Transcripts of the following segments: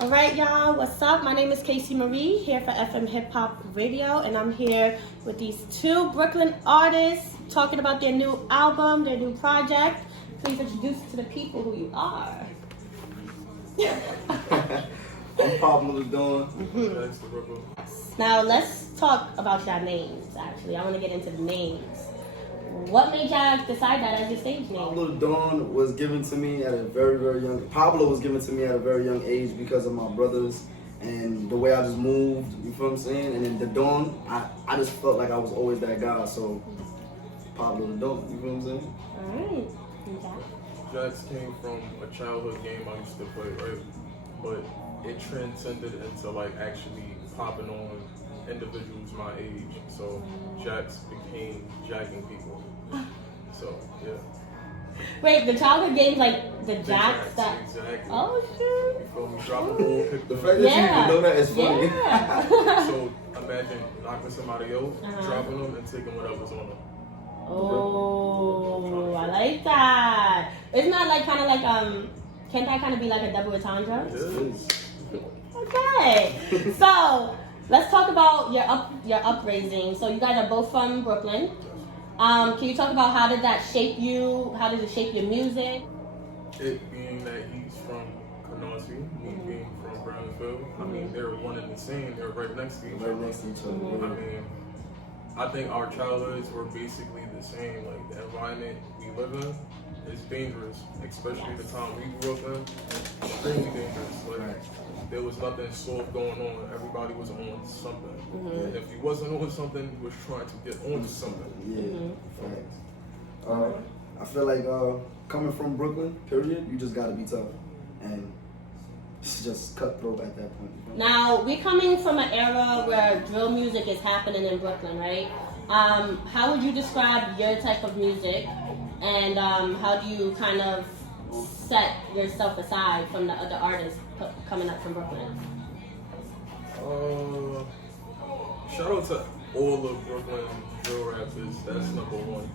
All right, y'all, what's up? My name is Casey Marie, here for FM Hip Hop Radio, and I'm here with these two Brooklyn artists talking about their new album, their new project. Please introduce to the people who you are. I'm Pablodadon and Jaxtharipper. Now, let's talk about your names, actually. I want to get into the names. What made y'all decide that as your stage name? Pablodadon was given to me at a very, very young. Pablo was given to me at a very young age because of my brothers and the way I just moved. You feel what I'm saying? And then the Dawn, I just felt like I was always that guy. So Pablodadon, you feel what I'm saying? All right. Jax came from a childhood game I used to play, right? But it transcended into like actually popping on individuals my age. So Jax became jacking people. So yeah. Wait, the childhood games like the Jax that. Exactly. Oh shoot. You feel me? Drop a ball, pick The the fact that you even know that is funny. Yeah. So imagine knocking somebody out, dropping them, and taking whatever's on them. Oh, I like that. Isn't that like kind of like can't that kind of be like a double entendre? It is. Okay. So let's talk about your upraising. So you guys are both from Brooklyn. Can you talk about how did that shape you? How did it shape your music? It being that he's from Canarsie, me being from Brownsville. I mean, they're one and the same. They're right next to each other. Right next to each other. I mean, I think our childhoods were basically the same. Like the environment we live in is dangerous, especially the time we grew up in. Extremely dangerous. Like there was nothing soft going on. Everybody was on something. And if you wasn't on something, you was trying to get onto something. Yeah, facts. I feel like coming from Brooklyn, period, you just gotta be tough. And it's just cutthroat at that point. Now, we're coming from an era where drill music is happening in Brooklyn, right? How would you describe your type of music, and how do you kind of set yourself aside from the other artists coming up from Brooklyn? Shout out to all the Brooklyn drill rappers. That's number one.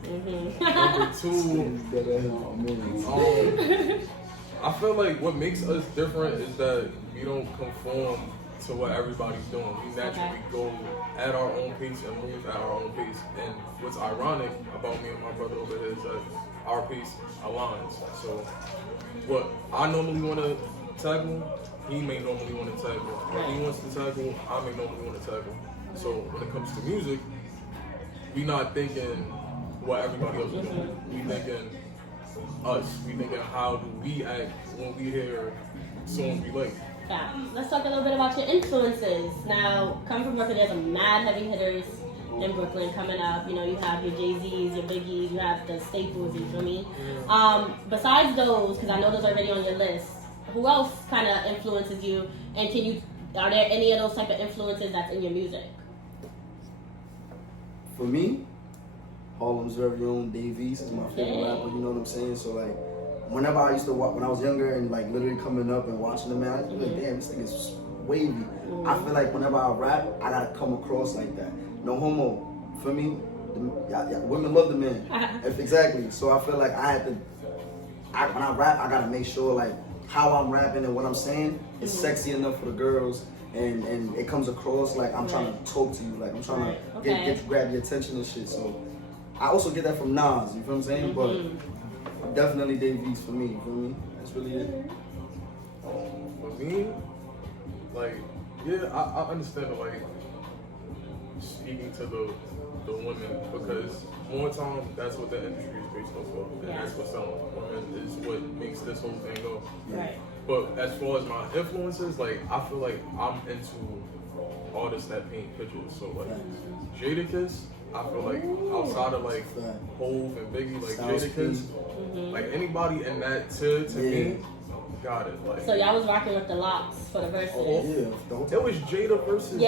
Number two, I feel like what makes us different is that we don't conform to what everybody's doing. We naturally go at our own pace and move at our own pace. And what's ironic about me and my brother over here is that our pace aligns. So what I normally want to tackle, he may normally want to tackle. What he wants to tackle, I may normally want to tackle. So when it comes to music, we not thinking what everybody else is doing. We thinking us. We thinking how do we act when we hear songs we like. Yeah. Let's talk a little bit about your influences. Now, coming from Brooklyn, there's some mad heavy hitters in Brooklyn coming up. You know, you have your Jay-Z's, your Biggies, you have the staples, you feel me? Besides those, because I know those are already on your list, who else kind of influences you? And are there any of those type of influences that's in your music? For me, Harlem's very own Davies is my favorite rapper, you know what I'm saying? So like, whenever I used to watch, when I was younger and like literally coming up and watching the man, I'd be like, damn, this thing is wavy. I feel like whenever I rap, I gotta come across like that. No homo. For me, women love the man. Exactly. So I feel like I had to, when I rap, I gotta make sure like how I'm rapping and what I'm saying is sexy enough for the girls. And it comes across like I'm trying to talk to you, like I'm trying to grab your attention and shit. So I also get that from Nas, you feel what I'm saying? But definitely Davies for me, you feel me? That's really it. For me, like, yeah, I understand like speaking to the women because more time that's what the industry is based off of, and that's what's selling. Women is what makes this whole thing go. Right. But as far as my influences, like I feel like I'm into artists that paint pictures. So like Jadakiss, I feel like outside of like Hove and Biggie, like Jadakiss, like anybody in that tier to me, got it. Like so y'all was rocking with the locks for the verses. It was Jada versus New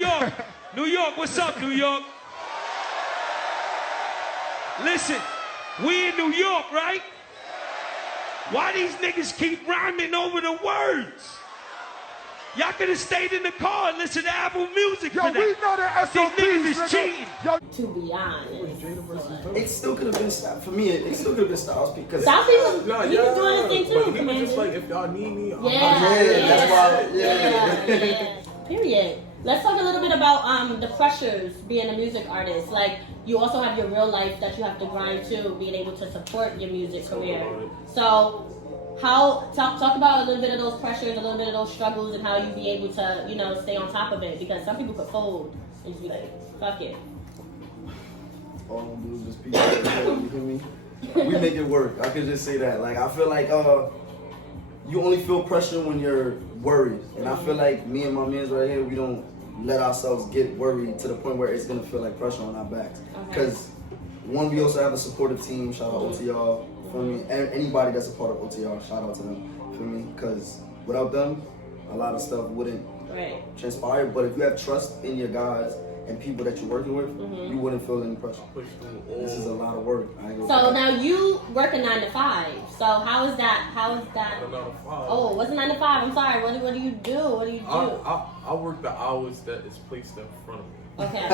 York, New York, what's up, New York? Listen, we in New York, right? Why these niggas keep rhyming over the words? Y'all could have stayed in the car and listened to Apple Music Yo, for we that. know that These SOPs, niggas is nigga. cheating. Yo, To be honest. It still could have been for me. It still could have been Styles because South people, Nah, he was doing his thing too, but he was Commander. just like, if y'all need me, I'm Yeah, that's why. Yeah. yeah. Period. Let's talk a little bit about the pressures being a music artist. Like, you also have your real life that you have to grind too, being able to support your music career. So, talk about a little bit of those pressures, a little bit of those struggles, and how you be able to, you know, stay on top of it. Because some people could fold and just be like, fuck it. All I'm doing is just people. You hear me? We make it work. I could just say that. Like I feel like you only feel pressure when you're worried, and I feel like me and my mans right here, we don't let ourselves get worried to the point where it's gonna feel like pressure on our backs. Because one, we also have a supportive team. Shout out OTR. For me, and anybody that's a part of OTR, shout out to them. For me, because without them, a lot of stuff wouldn't transpire. But if you have trust in your guys and people that you're working with, you wouldn't feel any pressure. This is a lot of work. So now you work a 9 to 5. So how is that? Oh, what's a 9 to 5? I'm sorry. What do you do? What do you do? I work the hours that is placed in front of me. Okay.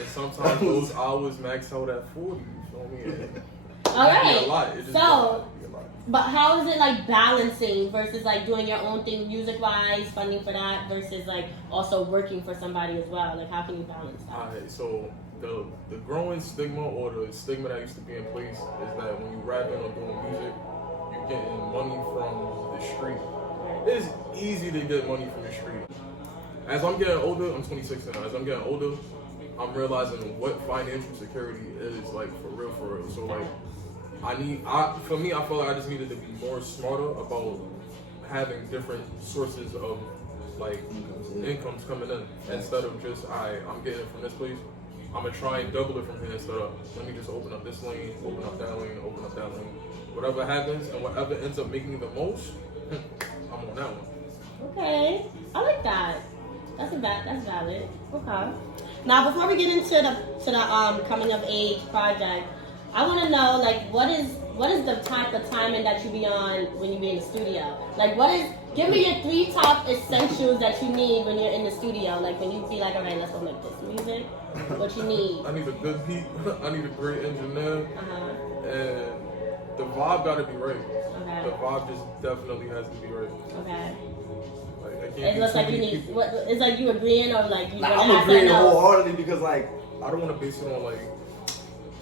And sometimes those hours max out at 40. You feel me? All right. A lot. It just So, be a lot. but how is it like balancing versus like doing your own thing music-wise, funding for that, versus like also working for somebody as well? Like, how can you balance that? Alright, so the growing stigma or the stigma that used to be in place is that when you rapping or doing music, you're getting money from the street. It's easy to get money from the street. As I'm getting older, I'm 26 now. As I'm getting older, I'm realizing what financial security is like for real. So like, for me, I feel like I just needed to be more smarter about having different sources of like incomes coming in instead of just I'm getting it from this place. I'm gonna try and double it from here instead of let me just open up this lane, open up that lane, open up that lane. Whatever happens and whatever ends up making the most, I'm on that one. Okay, I like that. That's valid. Okay. Now, before we get into the coming of age project, I want to know like what is the type of timing that you be on when you be in the studio? Like, give me your 3 top essentials that you need when you're in the studio. Like when you be like, all right, let's go make this music. What you need? I need a good beat. I need a great engineer. And the vibe gotta be right. Okay. The vibe just definitely has to be right. Okay. It looks like you need. What? It's like you agreeing or like you? Nah, I'm agreeing wholeheartedly because like I don't want to base it on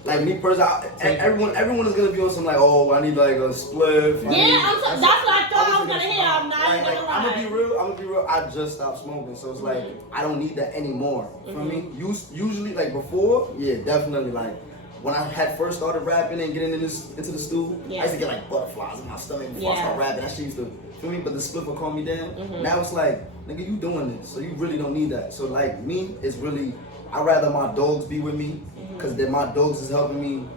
like me personally. Everyone is gonna be on some like, oh, I need like a spliff. Yeah, that's what I thought I was gonna hear. I'm not like, gonna lie. I'm gonna be real. I just stopped smoking, so it's like I don't need that anymore. For me, usually like before, yeah, definitely like. When I had first started rapping and getting into the studio, I used to get like butterflies in my stomach before I started rapping. That shit used to feel me, but the split would calm me down. Now it's like, nigga, you doing this, so you really don't need that. So like me, it's really, I'd rather my dogs be with me, because then my dogs is helping me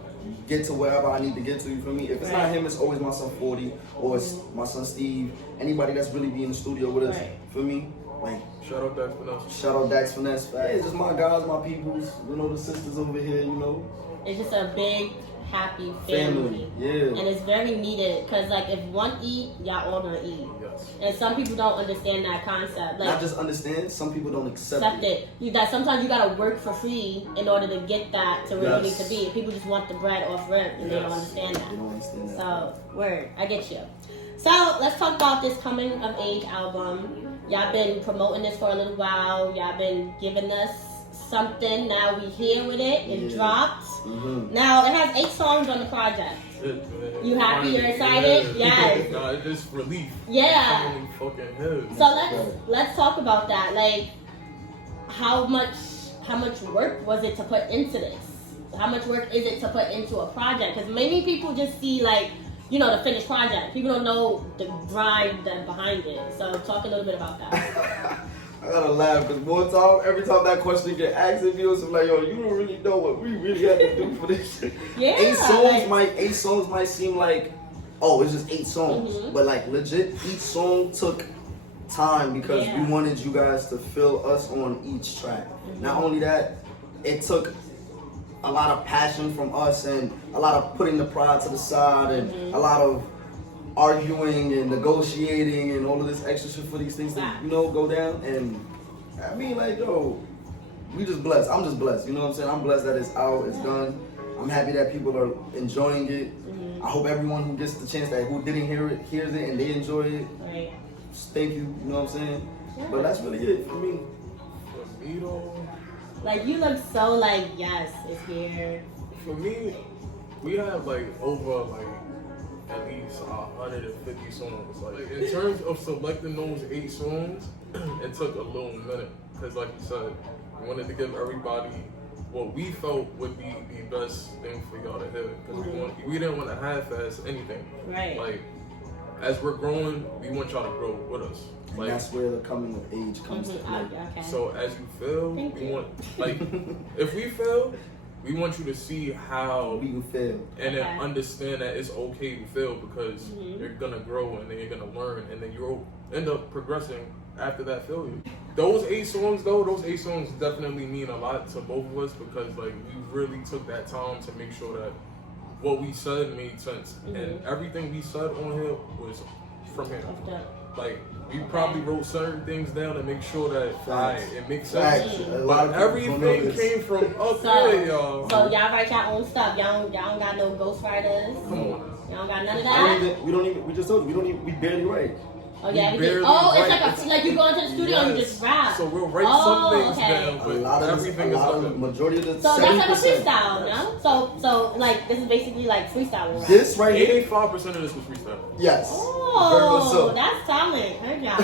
get to wherever I need to get to, you feel me? If it's not him, it's always my son 40, or it's my son Steve, anybody that's really be in the studio with us, for me. Like, shout out Dax Finesse. Shout out Dax Finesse. Hey, it's just my guys, my peoples, you know, the sisters over here, you know. It's just a big, happy family. Yeah. And it's very needed because, like, if one eat, y'all all gonna eat. Yes. And some people don't understand that concept. Like, not just understand, some people don't accept it. That sometimes you gotta work for free in order to get that to where you need to be. People just want the bread off rip and they don't understand that. They don't understand that. So, word, I get you. So, let's talk about this Coming of Age album. Y'all been promoting this for a little while. Y'all been giving us something. Now we here with it. It dropped. Now it has 8 songs on the project. You happy? You're excited? Yes. Nah, it's just relief. Yeah. Fucking head. So let's talk about that. Like, how much work was it to put into this? How much work is it to put into a project? Because many people just see like, you know, the finished project. People don't know the grind that's behind it. So talk a little bit about that. I gotta laugh because every time that question get asked, it feels like, yo, you don't really know what we really had to do for this shit. Yeah. 8 songs might seem like, oh, it's just 8 songs. But like legit, each song took time because we wanted you guys to feel us on each track. Not only that, it took a lot of passion from us and a lot of putting the pride to the side and a lot of arguing and negotiating and all of this extra shit for these things to, you know, go down. And I mean, like, yo, we just blessed. I'm just blessed. You know what I'm saying? I'm blessed that it's out, it's done. I'm happy that people are enjoying it. I hope everyone who gets the chance who didn't hear it hears it and they enjoy it. Right. Thank you. You know what I'm saying? Yeah. But that's really it for me. For me though, like you look so like yes, it's here. For me, we have like over like at least 150 songs. Like in terms of selecting those 8 songs, it took a little minute because, like you said, we wanted to give everybody what we felt would be the best thing for y'all to hear. Because we didn't want to half-ass anything. Right. Like, as we're growing, we want y'all to grow with us. And like, that's where the coming of age comes to play. Okay. So as you fail, we want, like, if we fail, we want you to see how we can fail. And then understand that it's okay to fail because you're going to grow and then you're going to learn and then you'll end up progressing after that failure. Those 8 songs though, those 8 songs definitely mean a lot to both of us because like we really took that time to make sure that what we said made sense. And everything we said on here was from him. Like we probably wrote certain things down to make sure that it makes sense. But everything came from up here, y'all. So y'all write your own stuff. Y'all don't got no ghostwriters. Come on. Y'all don't got none of that. We just told you we barely write. Oh yeah, it's like you go into the studio and you just rap. So we'll write some things down, but everything is up there. Majority of the so that's like a freestyle, no? So like this is basically like freestyle rap. This right here, 85% of this was freestyle. Yes. Oh, that's talent. Good job.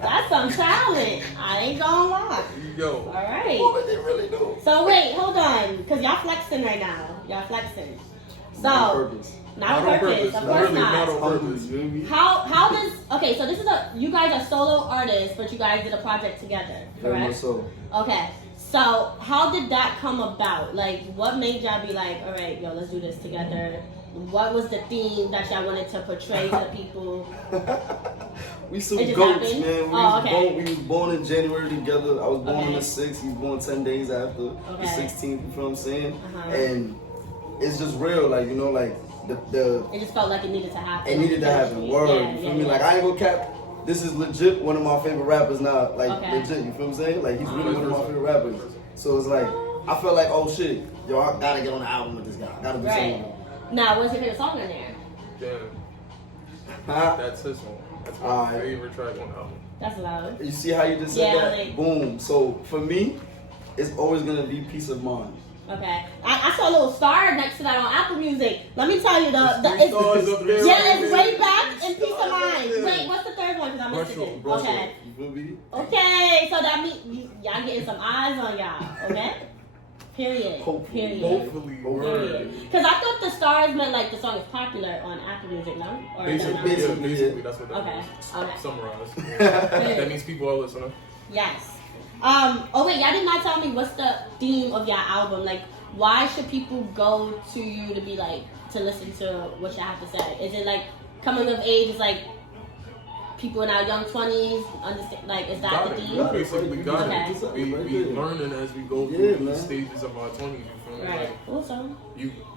That's some talent. I ain't gonna lie. Yo. All right. Oh, they really do. So wait, hold on, cause y'all flexing right now. Y'all flexing. So. Not on purpose. Not on purpose, of course not. How does so this is you guys are solo artists, but you guys did a project together, correct? Very much so. Okay, so how did that come about? Like, what made y'all be like, all right, yo, let's do this together? What was the theme that y'all wanted to portray to the people? We some goats, happened? man. We was born in January together. I was born on the 6th. He was born 10 days after the 16th. You feel what I'm saying? And it's just real, like, you know, like. It just felt like it needed to happen. It needed to happen. Word. You feel me? Like, I ain't gonna cap. This is legit one of my favorite rappers now. Like, legit. You feel what I'm saying? Like, he's really one of my favorite rappers. So it's like, I felt like, oh shit, yo, I gotta get on the album with this guy. I gotta do something. Now, what's your favorite song on there? That's his song. That's my favorite track on the album. That's loud. You see how you just said that? Like, boom. So for me, it's always gonna be Peace of Mind. Okay, I saw a little star next to that on Apple Music. Let me tell you, it's way back in Peace of Mind. Wait, what's the third one? Because I missed it. Okay. Okay, so that means y'all getting some eyes on y'all. Okay. Period. Hopefully. Because I thought the stars meant like the song is popular on Apple Music, no? Or basically, that's what that means. Summarized. That means people are listening. Yes. Oh wait, y'all did not tell me what's the theme of your album. Like, why should people go to you to be like to listen to what you have to say? Is it like coming of age? Is like people in our young 20s understand? Like, is that the theme? We basically got it. We learning as we go through these stages of our 20s. You feel me? Right. Like, awesome.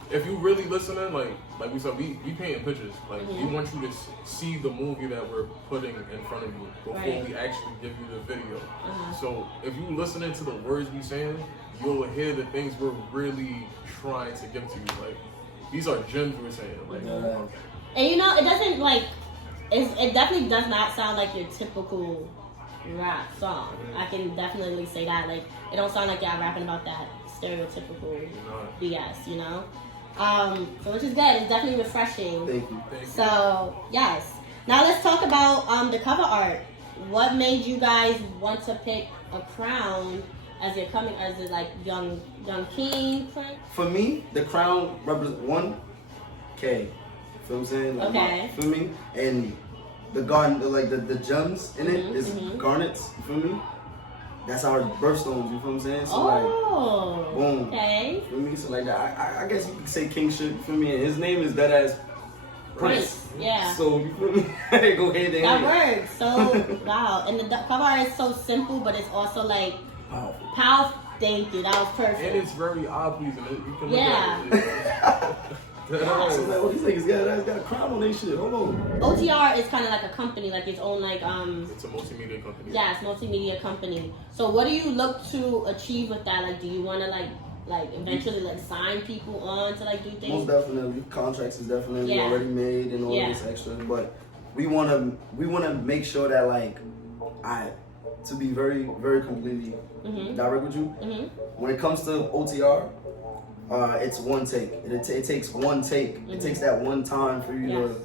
If you really listening, like we said, we painting pictures. Like we want you to see the movie that we're putting in front of you before we actually give you the video. So if you listening to the words we saying, you'll hear the things we're really trying to give to you. Like these are gems we're saying. Like, and you know, it doesn't like it definitely does not sound like your typical rap song. I can definitely say that. Like it don't sound like y'all rapping about that stereotypical BS, you know? So which is good. It's definitely refreshing. Thank you. So yes. Now let's talk about the cover art. What made you guys want to pick a crown as you're coming as a like young king prince? For me, the crown represents 1K. Feel what I'm saying? Like, feel me? And the the gems in it is garnets. You feel me? That's our birthstones, you feel what I'm saying? So like, boom. Okay. You feel me? So like that, I guess you could say kingship, you feel me? And his name is deadass Prince. Yeah. So you feel me? Go ahead and that works. So wow. And the cover art is so simple, but it's also like powerful. Thank you. That was perfect. And it's very eye pleasing. You can look at it. So like, oh, these niggas got a crown on their shit. Hold on. OTR is kind of like a company, like its own like It's a multimedia company. Yeah, it's multimedia company. So what do you look to achieve with that? Like, do you want to like eventually like sign people on to like do things? Most definitely, contracts is definitely Yeah. already made and all this extra. But we wanna make sure that like to be very very completely direct with you. When it comes to OTR, it's one take. It takes one take. It takes that one time for you to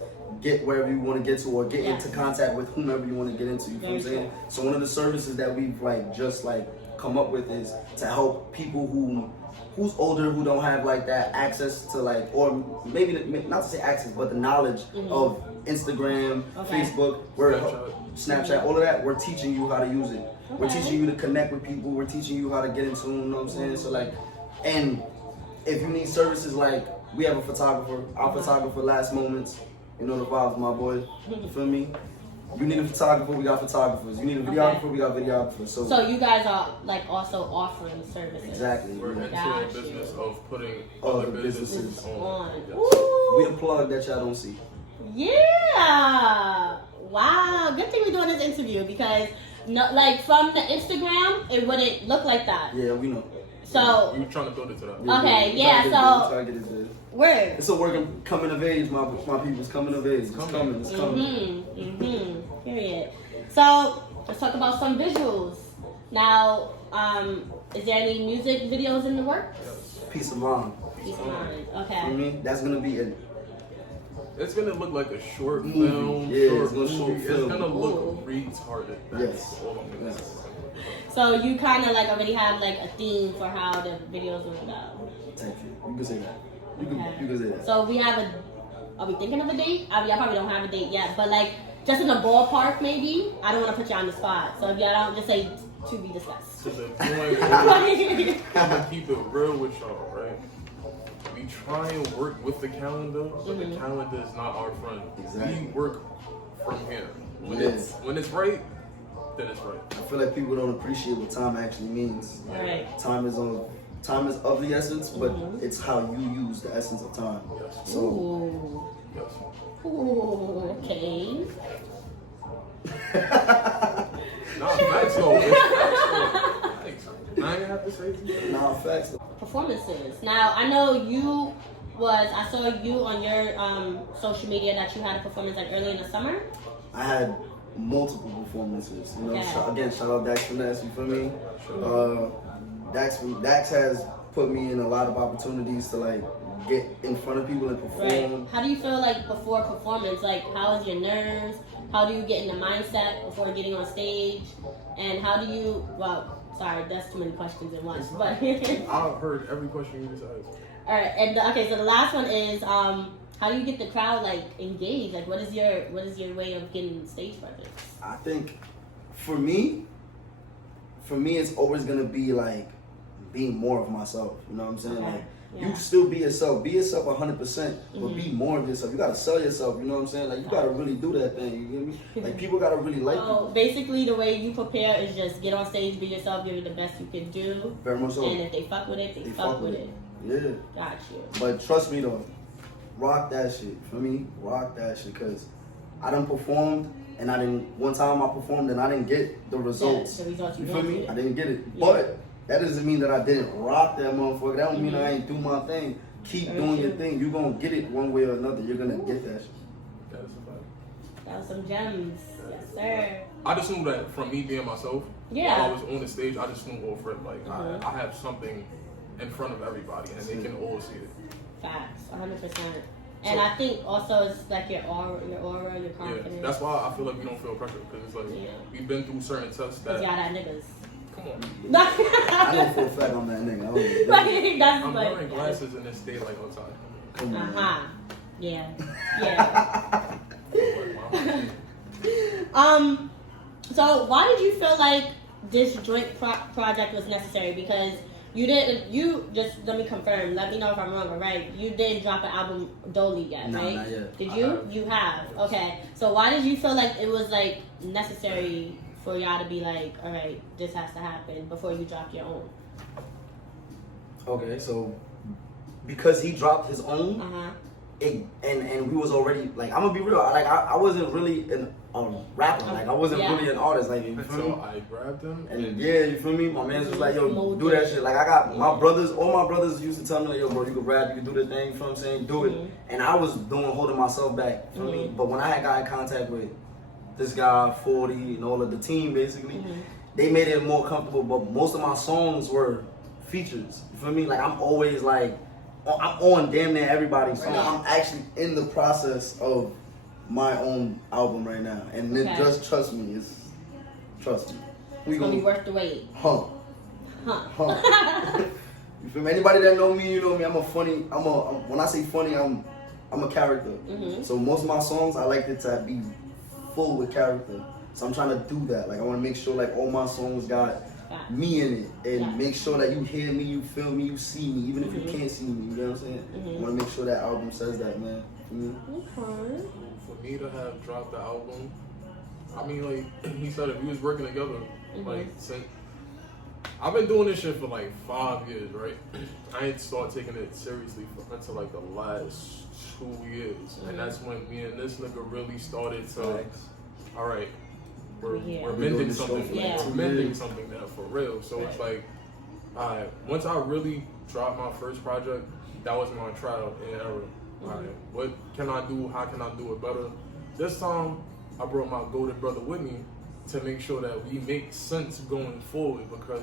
get wherever you want to get to, or get into contact with whomever you want to get into. You know what I'm saying? So one of the services that we've just come up with is to help people who's older, who don't have like that access to like, or maybe not to say access, but the knowledge of Instagram, Facebook, Snapchat, all of that. We're teaching you how to use it. We're teaching you to connect with people. We're teaching you how to get in tune. You know what I'm saying? So like, and if you need services, like we have a photographer. Our photographer, Last Moments. You know the vibes, my boy. You feel me? You need a photographer, we got photographers. You need a videographer, we got videographers. So you guys are like also offering services. Exactly. We're into the business of putting other businesses on. Ooh. We the plug that y'all don't see. Yeah. Wow. Good thing we're doing this interview because like from the Instagram, it wouldn't look like that. Yeah, we know. So we're trying to build it to that. Word. It's a work of coming of age, my people's coming of age. It's coming. Period. So let's talk about some visuals. Now, is there any music videos in the works? Peace of mind. Peace of mind. Okay. For me, that's gonna be it. It's gonna look like a short movie. film. Yeah, short it's gonna movie. short film. It's gonna look retarded. Yes. All I'm gonna say. So you kind of like already have like a theme for how the videos will go. Thank you. You can say that. You can say that. So we have are we thinking of a date? I probably don't have a date yet, but like just in the ballpark maybe. I don't want to put you on the spot. So if y'all don't, just say to be discussed. To the point where I'm gonna keep it real with y'all, right? We try and work with the calendar, but the calendar is not our friend. Exactly. We work from here. When it's right, then it's right. I feel like people don't appreciate what time actually means. Right. Time is of the essence, but it's how you use the essence of time. Yes. So. Ooh, okay. Nah, facts though. Facts. I ain't have to say anything. Nah, facts. Performances. Now I know I saw you on your social media that you had a performance like early in the summer. I had multiple performances. You know, shout out Dax Finesse. You feel me? Dax has put me in a lot of opportunities to like get in front of people and perform. Right. How do you feel like before performance? Like, how is your nerves? How do you get in the mindset before getting on stage? And how do you? Well, sorry, that's too many questions at once. But I've heard every question you just asked. All right, and so the last one is how do you get the crowd like engaged? Like, what is your way of getting stage presence? I think for me, it's always gonna be like being more of myself. You know what I'm saying? Okay. Like Yeah. you still be yourself 100%, but be more of yourself. You gotta sell yourself. You know what I'm saying? Like you gotta really do that thing. You get me? Like people gotta really like you. Basically, the way you prepare is just get on stage, be yourself, give it the best you can do. Very much so. And if they fuck with it, they fuck with it. Yeah. Got you. But trust me though, rock that shit. For me, rock that shit, cause I done performed and one time I performed and I didn't get the results. Yeah, the results you feel me? wanted. I didn't get it. Yeah. But that doesn't mean that I didn't rock that motherfucker. That don't mean I ain't do my thing. Keep doing your thing. You're gonna get it one way or another. You're gonna get that shit. That's a fact. That was some gems. Yes, sir. I just knew that from me being myself, Yeah. while I was on the stage, I just knew off rip, like I have something in front of everybody and they can all see it. Facts, 100%. And I think also it's like your aura, your confidence. Yeah, that's why I feel like we don't feel pressure because it's like we've been through certain tests that. Y'all that niggas. Come on. I know for a fact I'm that nigga. I'm wearing glasses in this daylight outside. Come on. Yeah. So why did you feel like this joint project was necessary? Because let me confirm, let me know if I'm wrong or right. You didn't drop an album Dolly yet, no, right? Not yet. Did you? You have. Okay. So why did you feel like it was like necessary for y'all to be like, all right, this has to happen before you drop your own? Okay, so because he dropped his own, and we was already like, I'm gonna be real, like I wasn't really a rapper, like I wasn't really an artist, like you feel me? So I grabbed him. And yeah, you feel me? My man's just like, yo, do that shit. Like I got my brothers, all my brothers used to tell me like, yo, bro, you can rap, you can do the thing, you feel what I'm saying? Do it. And I was holding myself back, you feel me? But when I had got in contact with this guy, 40, and all of the team basically, they made it more comfortable. But most of my songs were features. You feel me? Like I'm always like, I'm on damn near everybody's song. I'm actually in the process of my own album right now, and it just trust me. Trust me. It's gonna be worth the wait. You feel me? Anybody that know me, you know me. When I say funny, I'm a character. So most of my songs, I like it to be full with character. So I'm trying to do that. Like I want to make sure like all my songs got me in it, and make sure that you hear me, you feel me, you see me, even if you can't see me. You know what I'm saying? I want to make sure that album says that, man. For me to have dropped the album, I mean, like he said, if we was working together, like since I've been doing this shit for like 5 years, right? I ain't start taking it seriously until like the last 2 years, and that's when me and this nigga really started to. All right, we're mending something. We're mending something now for real. So it's like, once I really dropped my first project, that was my trial and error. Alright, what can I do? How can I do it better? This time, I brought my golden brother with me to make sure that we make sense going forward, because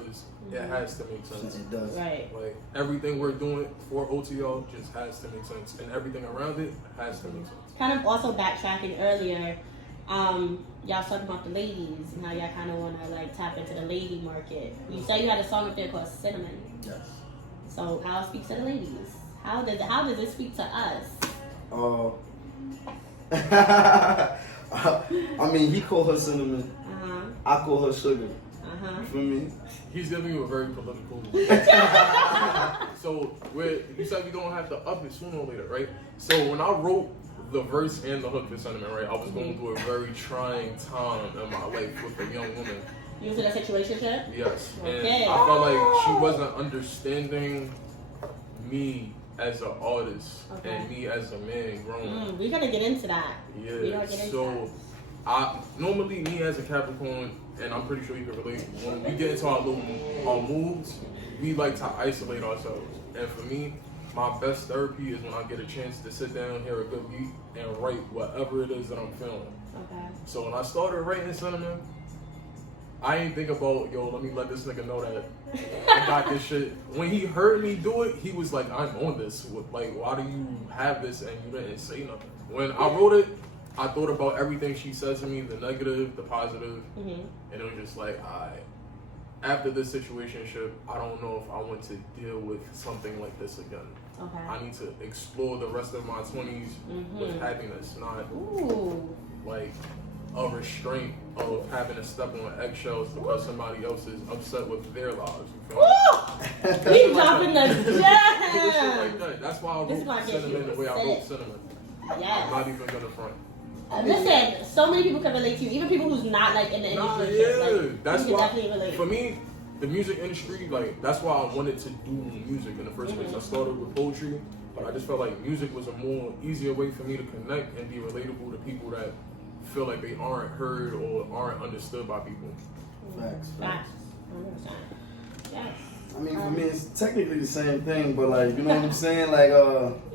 it has to make sense. It does. Right. Like everything we're doing for OTL just has to make sense, and everything around it has to make sense. Kind of also backtracking earlier, y'all was talking about the ladies and how y'all kind of want to like tap into the lady market. You said you had a song up there called Cinnamon. Yes. So how it speaks to the ladies? How does it speak to us? I mean, he called her Cinnamon. I call her Sugar. You feel me? He's giving you a very political. So you said we don't have to up it sooner or later, right? So when I wrote the verse and the hook for Cinnamon, right, I was going through a very trying time in my life with a young woman. You was in a situationship? Yes. Okay. And I felt like she wasn't understanding me as an artist and me as a man growing. We're gonna get into that. Yeah. So normally me as a Capricorn, and I'm pretty sure you can relate, when we get into our moods, we like to isolate ourselves. And for me, my best therapy is when I get a chance to sit down, hear a good beat, and write whatever it is that I'm feeling. Okay. So when I started writing Cinnamon, I ain't think about, yo, let me let this nigga know that I got this shit. When he heard me do it, he was like, I'm on this. Like, why do you have this and you didn't say nothing? When I wrote it, I thought about everything she said to me, the negative, the positive, and it was just like, after this situationship, I don't know if I want to deal with something like this again. Okay. I need to explore the rest of my 20s with happiness, not like a restraint of having to step on eggshells because somebody else is upset with their lives. You feel me? He's dropping the Shit like that. That's why I wrote Cinnamon the way I wrote Cinnamon. Yes. I'm not even gonna front. Listen, so many people can relate to you, even people who's not like in the industry. Like, that's you why. can definitely relate. For me, the music industry, like that's why I wanted to do music in the first place. I started with poetry, but I just felt like music was a more easier way for me to connect and be relatable to people that feel like they aren't heard or aren't understood by people. Facts. 100%. Yes. I mean, for me, it's technically the same thing, but like, you know what I'm saying? Like,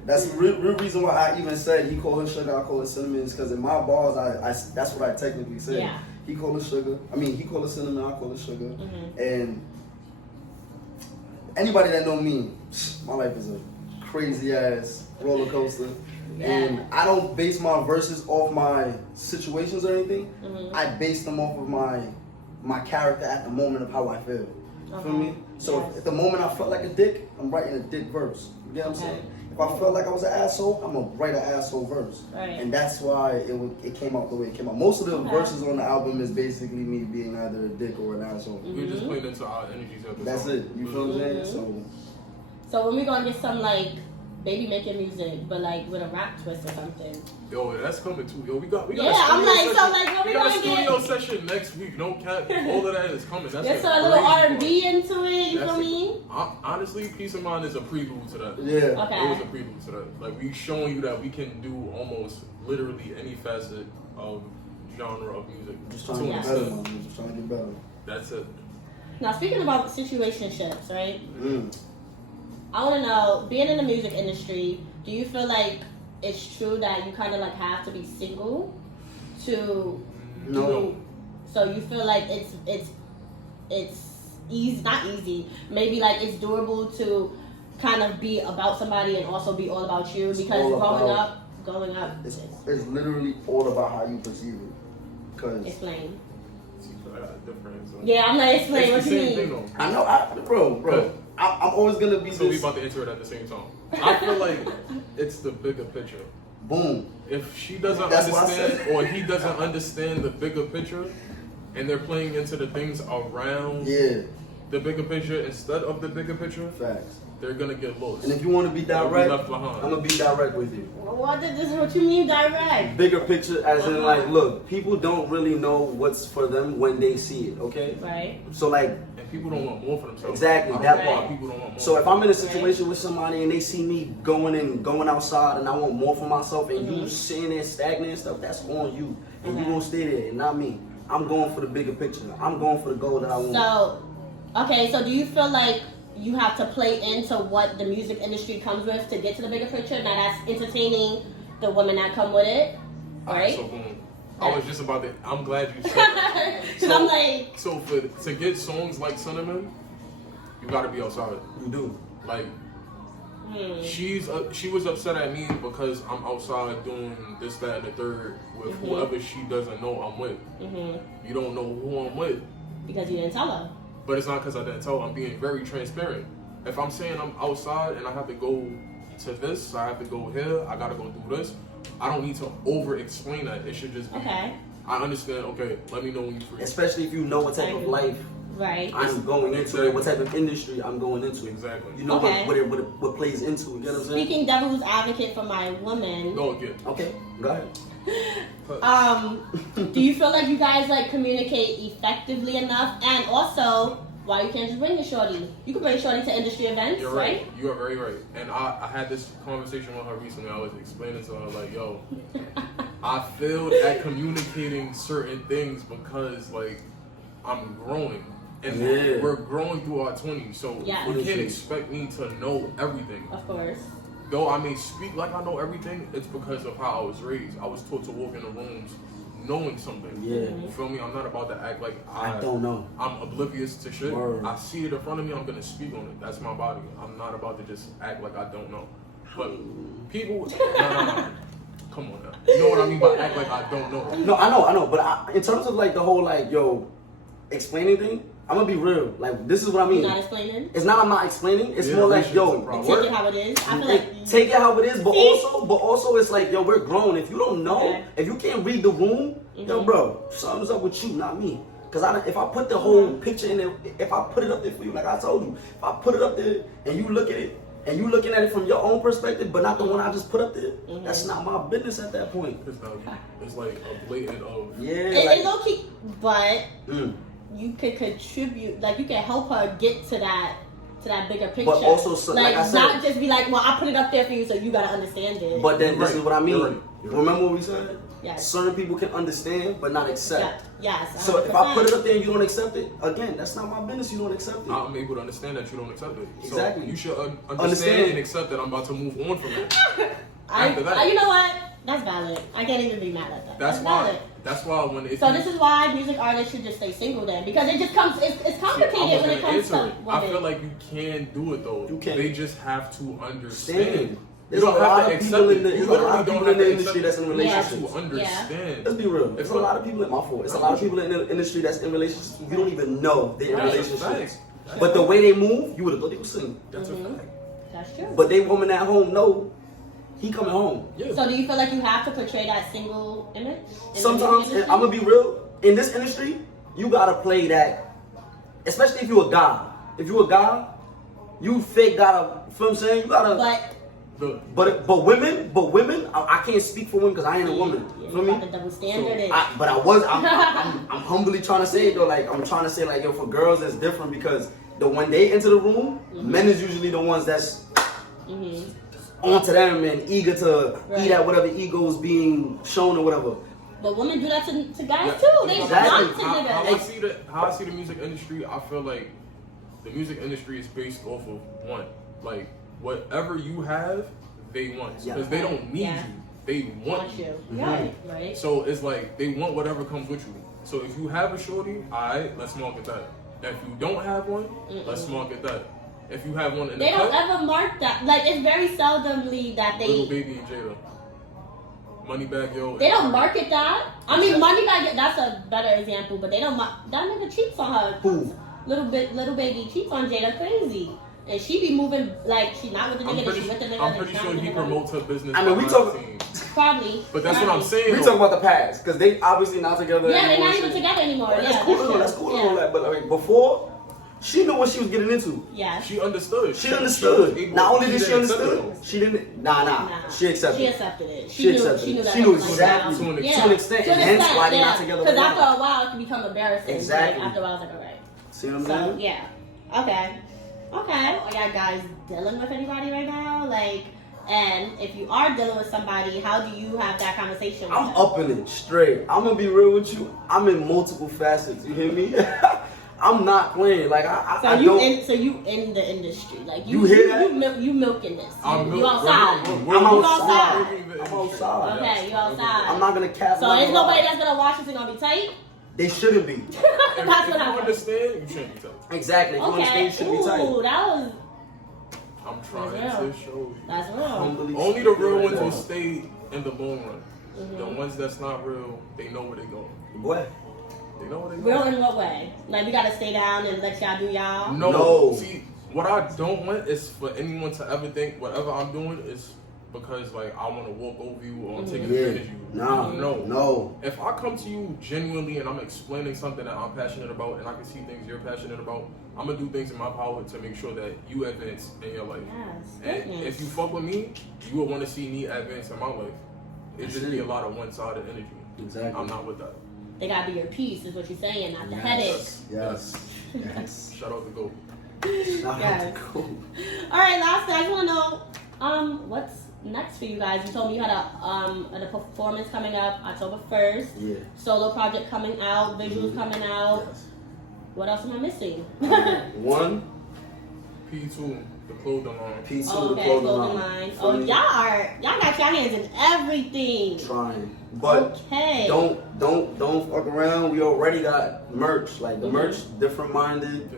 that's the real reason why I even said he called her Sugar, I call her Cinnamon, is because in my bars, I that's what I technically said. Yeah. He called her Sugar. I mean, he called her Cinnamon, I call her Sugar. And anybody that know me, my life is a crazy ass roller coaster. And I don't base my verses off my situations or anything. I base them off of my character at the moment of how I feel. You feel me? So at the moment I felt like a dick, I'm writing a dick verse. You get what I'm saying? If I felt like I was an asshole, I'm gonna write an asshole verse. And that's why it came out the way it came out. Most of the verses on the album is basically me being either a dick or an asshole. We just played into our energies of the That's song. it. You feel what I'm saying? So when we gonna get some like baby making music, but like with a rap twist or something. Yo, that's coming too. Yo, we got. Yeah, I'm like, so like, what we got a studio session next week. No cap. All of that is coming. That's so a little R&B into it. You feel me? Honestly, Peace of Mind is a prelude to that. Yeah. Okay. It was a prelude to that. Like we showing you that we can do almost literally any facet of genre of music. Just trying to get better, man. Just trying to get better. That's it. Now, speaking about situationships, right? I want to know, being in the music industry, do you feel like it's true that you kind of like have to be single to No. So you feel like it's easy, not easy, maybe like it's doable to kind of be about somebody and also be all about you, because growing up, it's literally all about how you perceive it. Cause explain. Difference. Yeah, I'm like, explain what you mean. I know, bro. I'm always gonna be. So we about to answer it at the same time. I feel like it's the bigger picture. Boom. If she doesn't understand or he doesn't understand the bigger picture, and they're playing into the things around the bigger picture instead of the bigger picture, facts. They're gonna get lost. And if you want to be direct, left behind. I'm gonna be direct with you. What you mean direct? Bigger picture, as in like, look, people don't really know what's for them when they see it. Okay. Right. So like. And people don't want more for themselves. Exactly. That part. People don't want more. So if I'm in a situation with somebody and they see me going outside and I want more for myself, and you sitting there stagnant and stuff, that's on you, and you gonna stay there, and not me. I'm going for the bigger picture. I'm going for the goal that I want. So, okay. So do you feel like you have to play into what the music industry comes with to get to the bigger picture? Now that's entertaining the women that come with it, right? So boom. I was just about to. I'm glad you said that. Because I'm like. So to get songs like Cinnamon, you gotta be outside. You do. Like, she was upset at me because I'm outside doing this, that, and the third with whoever she doesn't know I'm with. You don't know who I'm with. Because you didn't tell her. But it's not because I didn't tell her. I'm being very transparent. If I'm saying I'm outside and I have to go to this, I have to go here, I gotta go do this, I don't need to over-explain that. It should just be, I understand, okay, let me know when you're free. Especially if you know what type of life I'm going into, it, what type of industry I'm going into. Exactly. You know what plays into it. You know what I'm saying? Speaking devil's advocate for my woman. Go again. Okay, go ahead. Do you feel like you guys like communicate effectively enough? And also, why you can't just bring your shorty? You can bring shorty to industry events, You're right? You are very right. And I had this conversation with her recently. I was explaining to her, like, yo, I failed at communicating certain things because, like, I'm growing. And we're growing through our 20s. So you can't expect me to know everything. Of course. Though I may speak like I know everything, it's because of how I was raised. I was taught to walk in the rooms knowing something. Yeah. You feel me? I'm not about to act like I don't know. I'm oblivious to shit. Word. I see it in front of me, I'm gonna speak on it. That's my body. I'm not about to just act like I don't know. But people, no. Come on now. You know what I mean by act like I don't know? No, I know. But in terms of like the whole like, explaining thing, I'm gonna be real. Like, this is what I mean. You're not explaining? It's not I'm not explaining. It's more like, take it how it is. I feel like take it how it is, but also it's like, we're grown. If you don't know, if you can't read the room, bro, something's up with you, not me. Because if I put the whole picture in there, if I put it up there for you, like I told you, if I put it up there and you look at it and you looking at it from your own perspective, but not the one I just put up there, that's not my business at that point. It's like a blatant of it's low key, but. You could contribute, like you can help her get to that bigger picture. But also, like I said, not just be like, well, I put it up there for you, so you gotta understand it. But then this is what I mean. You're right. Remember what we said? Yes. Certain people can understand, but not accept. Yes. 100%. So if I put it up there and you don't accept it, again, that's not my business. You don't accept it. I'm able to understand that you don't accept it. Exactly. So you should understand and accept that I'm about to move on from it. After that, you know what? That's valid. I can't even be mad at that. That's valid. That's why when it's this is why music artists should just stay single then, because it just comes. It's complicated when it comes to women. I feel like you can do it though. You can. They just have to understand. There's a lot of people in the industry that's in relationships. You have to understand. Let's be real. It's a lot of people in my fault. It's a lot of people in the industry that's in relationships. You don't even know they're in relationships. But the way they move, you would have thought they were single. That's a fact. That's true. But they woman at home know he coming home. Yeah. So do you feel like you have to portray that single image? Sometimes, and I'm gonna be real, in this industry, you gotta play that, especially if you're a guy. If you're a guy, you fake gotta, you feel what I'm saying? You gotta, But women, I can't speak for women because I ain't a woman. Yeah, Feel me? got the double standard. I'm humbly trying to say it though. Like I'm trying to say like yo, for girls it's different because when they enter the room, men is usually the ones that's onto them and eager to eat at whatever ego is being shown or whatever. But women do that to guys too. They want to do that. How I see the music industry, I feel like the music industry is based off of one. Like whatever you have, they want because they don't need you. They want you. Right. So it's like they want whatever comes with you. So if you have a shorty, alright, let's market that. If you don't have one, let's market that. If you have one in the they don't ever mark that. Like it's very seldomly that they. Little Baby and Jada. Moneybag Yo. They don't market that. I mean, Moneybag, that's a better example, but they don't. That nigga cheats on her. Who? Little Baby cheats on Jada crazy. And she be moving like she's not with the nigga, she with the nigga. I'm pretty sure he promotes her business. I mean, we talk. Probably. But that's what I'm saying. We talking about the past because they obviously not together. Yeah, they're not even together anymore. Right, Yeah, that's cool. That's cool and all that. But I mean, before, she knew what she was getting into. Yeah. She understood. She understood. Not only did she understood, she didn't. Nah. She accepted. She accepted it. She knew exactly to an extent, and hence why they're not together. Because after a while, it can become embarrassing. Exactly. Like, after a while, it's like, all right. See what I'm saying? Yeah. Okay. I got guys dealing with anybody right now, like, and if you are dealing with somebody, how do you have that conversation with I'm them? up in it straight. I'm gonna be real with you. I'm in multiple facets. You hear me? I'm not playing. Like I don't. So you in the industry? Like you hear that? You milking this? You I'm outside? outside. Okay, you outside. I'm not gonna cast. So there's nobody that's gonna watch this. It's gonna be tight. They shouldn't be. That's what you I understand, you shouldn't be tight. Exactly. If you understand, you shouldn't be tight. Ooh, that was. I'm trying to show you. That's real. Only the real ones will stay in the long run. The ones that's not real, they know where they go. What? They know where they Real go. in what way? Like we gotta stay down and let y'all do y'all? No. See, what I don't want is for anyone to ever think whatever I'm doing is because like I want to walk over you or I'm taking advantage of you. No. If I come to you genuinely and I'm explaining something that I'm passionate about and I can see things you're passionate about, I'm gonna do things in my power to make sure that you advance in your life. Yes. And if you fuck with me, you would want to see me advance in my life. It just be a lot of one-sided energy. Exactly. I'm not with that. They gotta be your piece, is what you're saying, not the headache. Yes. Shout out to Go. Yes. All right, last thing, I just wanna know, what's next for you guys? You told me you had a performance coming up October 1st. Yeah. Solo project coming out, visuals coming out. Yes. What else am I missing? One. P2, the clothing line. P2, Oh, the okay, clothing line. line. Oh, y'all got your hands in everything. Trying. But don't fuck around. We already got merch. Like the merch, different minded.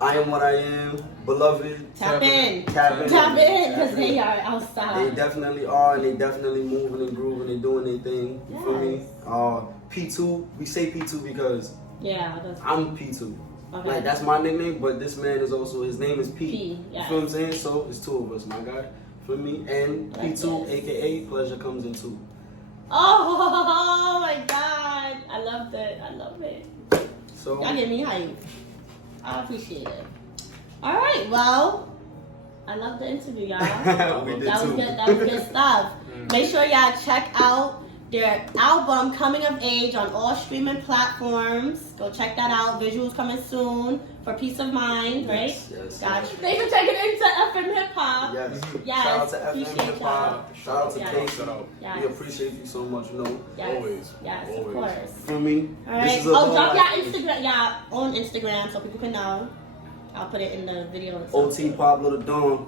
I am what I am, beloved. Tap in, because they are outside. They definitely are, and they definitely moving and grooving and doing their thing. You feel me? P2, we say P2 because I'm P2. Okay. Like that's my nickname, but this man is also, his name is P. Yes. You feel what I'm saying? So it's two of us, my guy. Feel me? And P2, aka Pleasure Comes in Two. Oh my God, I love it. So y'all get me hype. I appreciate it. All right, well, I love the interview, y'all. We did that too. was good. That was good stuff. Make sure y'all check out their album Kummin of Age on all streaming platforms. Go check that out. Visuals coming soon for peace of mind, right? Yes. Gotcha. Thanks for checking into FM Hip Hop. Yes. Yes. Shout out to Appreciate FM Hip Hop. Shout out to Casey. Yes. We appreciate you so much, you know. Yes. Always. Yes, Always. of course. For me. All right. This is Drop y'all Instagram, y'all on Instagram so people can know. I'll put it in the video. OT Pablodadon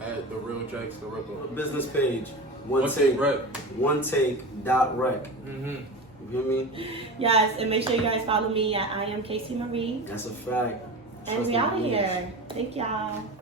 At the real Jaxtharipper. business page. One take rec. One take dot rec. You hear me? Yes, and make sure you guys follow me at I am Casey Marie. That's a fact. And we out of here. Thank y'all.